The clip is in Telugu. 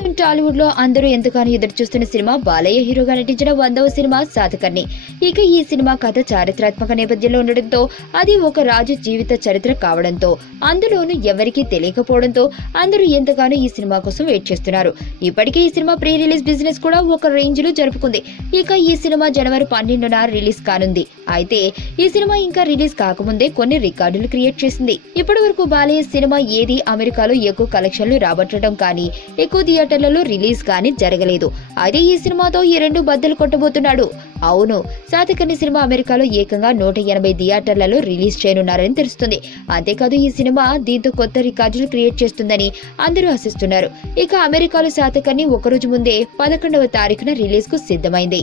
ప్రస్తుతం టాలీవుడ్ లో అందరూ ఎంతగానో ఎదురు చూస్తున్న సినిమా బాలయ్య హీరోగా నటించిన 100వ సినిమా శాతకర్ణి. ఇక ఈ సినిమా కథ చారిత్రాత్మక నేపథ్యంలో ఉండడంతో, అది ఒక రాజు జీవిత చరిత్ర కావడంతో, అందులోనూ ఎవరికీ తెలియకపోవడంతో అందరూ ఎంతగానో ఈ సినిమా కోసం వెయిట్ చేస్తున్నారు. ఇప్పటికే ఈ సినిమా ప్రీ రిలీజ్ బిజినెస్ కూడా ఒక రేంజ్ లో జరుపుకుంది. ఇక ఈ సినిమా జనవరి 12న రిలీజ్ కానుంది. అయితే ఈ సినిమా ఇంకా రిలీజ్ కాకముందే కొన్ని రికార్డులు క్రియేట్ చేసింది. ఇప్పటి వరకు బాలయ్య సినిమా ఏది అమెరికాలో ఎక్కువ కలెక్షన్లు రాబట్టడం కానీ, ఎక్కువ థియేటర్లలో రిలీజ్ కానీ జరగలేదు. అయితే ఈ సినిమాతో ఈ రెండు బద్దలు కొట్టబోతున్నాడు. అవును, శాతకర్ణి సినిమా అమెరికాలో ఏకంగా 180 థియేటర్లలో రిలీజ్ చేయనున్నారని తెలుస్తుంది. అంతేకాదు ఈ సినిమా దీంతో కొత్త రికార్డులు క్రియేట్ చేస్తుందని అందరూ ఆశిస్తున్నారు. ఇక అమెరికాలో శాతకర్ణి ఒకరోజు ముందే 11వ తారీఖున రిలీజ్ కు సిద్ధమైంది.